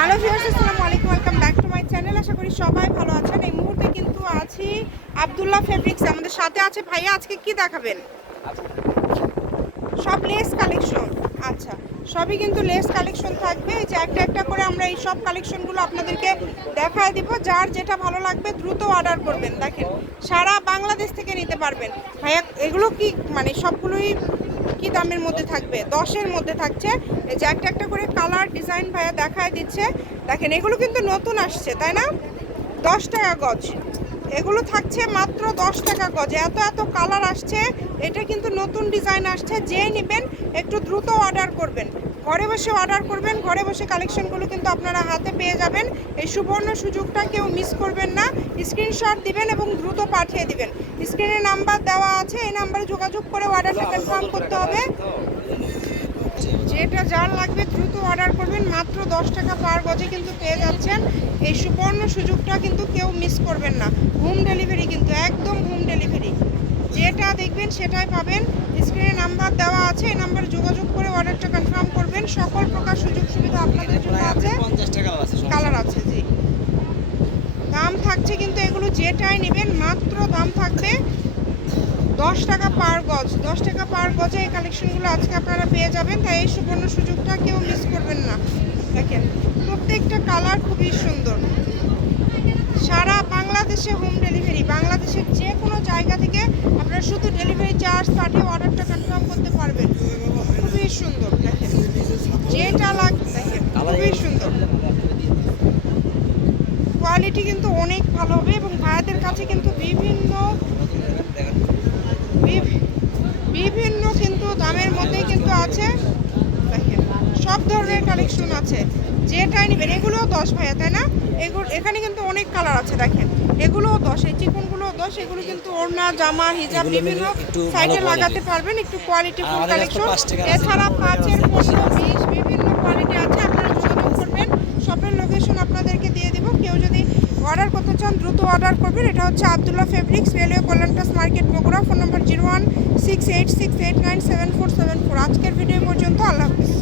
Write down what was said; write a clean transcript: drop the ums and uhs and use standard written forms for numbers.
Hello viewers, আসসালামু আলাইকুম, welcome back to my channel. আশা করি সবাই ভালো আছেন। এই মুহূর্তে কিন্তু আছি আব্দুল্লাহ ফেব্রিক্স। আমাদের সাথে আছে ভাইয়া। আজকে কি দেখাবেন? সব লেস কালেকশন। আচ্ছা, সবই কিন্তু লেস কালেকশন থাকবে। এই যে একটা একটা করে আমরা এই সব কালেকশনগুলো আপনাদেরকে দেখায় দিব। যার যেটা ভালো লাগবে দ্রুত অর্ডার করবেন। দেখেন, সারা বাংলাদেশ থেকে নিতে পারবেন। ভাইয়া এগুলো কি মানে সবগুলোই কি দামের মধ্যে থাকবে? 10-এর মধ্যে থাকছে। এই যে একটা একটা করে কালার ডিজাইন ভাইয়া দেখায় দিচ্ছে। দেখেন, এগুলো কিন্তু নতুন আসছে, তাই না? 10 টাকা গজ। এগুলো থাকছে মাত্র 10 টাকা গজ। এত এত কালার আসছে। এটা কিন্তু নতুন ডিজাইন আসছে। যে নেবেন একটু দ্রুত অর্ডার করবেন। ঘরে বসে অর্ডার করবেন। ঘরে বসে কালেকশনগুলো কিন্তু আপনারা হাতে পেয়ে যাবেন। এই সুবর্ণ সুযোগটা কেউ মিস করবেন না। স্ক্রিনশট দিবেন এবং দ্রুত পাঠিয়ে দিবেন। স্ক্রিনে নাম্বার দেওয়া আছে, এই নাম্বারে যোগাযোগ করে অর্ডারটা কনফার্ম করতে হবে। যেটা যার লাগবে দ্রুত অর্ডার করবেন। মাত্র 10 টাকা পার গজে কিন্তু পেয়ে যাচ্ছেন। এই সুবর্ণ সুযোগটা কিন্তু কেউ মিস করবেন না। হোম ডেলিভারি কিন্তু একদম হোম ডেলিভারি। যেটা দেখবেন সেটাই পাবেন। স্ক্রিনে নাম্বার দেওয়া আছে, এই নাম্বারে যোগাযোগ করে অর্ডারটা কনফার্ম করবেন। সকল প্রকার সুযোগ সুবিধা আপনাদের জন্য আছে। কালার আছে, জি। দাম থাকছে কিন্তু এগুলো যেটাই নেবেন মাত্র দাম থাকবে 10 টাকা পার গজ। 10 টাকা পার গজে এই কালেকশনগুলো আজকে আপনারা পেয়ে যাবেন। তাই এই সুবর্ণ সুযোগটা কেউ মিস করবেন না। দেখেন, প্রত্যেকটা কালার খুবই সুন্দর। সারা বাংলাদেশে হোম ডেলিভারি। বাংলাদেশের যে কোনো জায়গা থেকে আপনারা শুধু ডেলিভারি চার্জ পাঠিয়ে অর্ডারটা কনফার্ম করতে পারবেন। খুবই সুন্দর। দেখেন, যেটা লাগবে দেখেন, খুবই সুন্দর। কোয়ালিটি কিন্তু অনেক ভালো হবে এবং ভাইয়াদের কাছে কিন্তু বিভিন্ন কিন্তু দামের মধ্যেই কিন্তু আছে। দেখেন, সব ধরনের কালেকশন আছে। যেটাই নেবেন। এগুলোও 10 ভাইয়া, তাই না? এগুলো এখানে কিন্তু অনেক কালার আছে। দেখেন, এগুলোও 10, এই চিকনগুলোও 10। এগুলো কিন্তু ওড়না, জামা, হিজাব বিভিন্ন সাইডে লাগাতে পারবেন। একটু কোয়ালিটি ফুল কালেকশন। এছাড়া 5-এর 15, 20 বিভিন্ন কোয়ালিটি আছে। আপনারা যোগাযোগ করবেন। শপের লোকেশন আপনাদেরকে দিয়ে দিব। কেউ যদি অর্ডার করতে চান দ্রুত অর্ডার করবেন। এটা হচ্ছে আব্দুল্লাহ ফেব্রিক্স, রেলওয়ে কল্যাণটাস মার্কেট, বগুড়া। Phone number 016868974747। আজকের ভিডিও পর্যন্ত। আল্লাহ হাফেজ।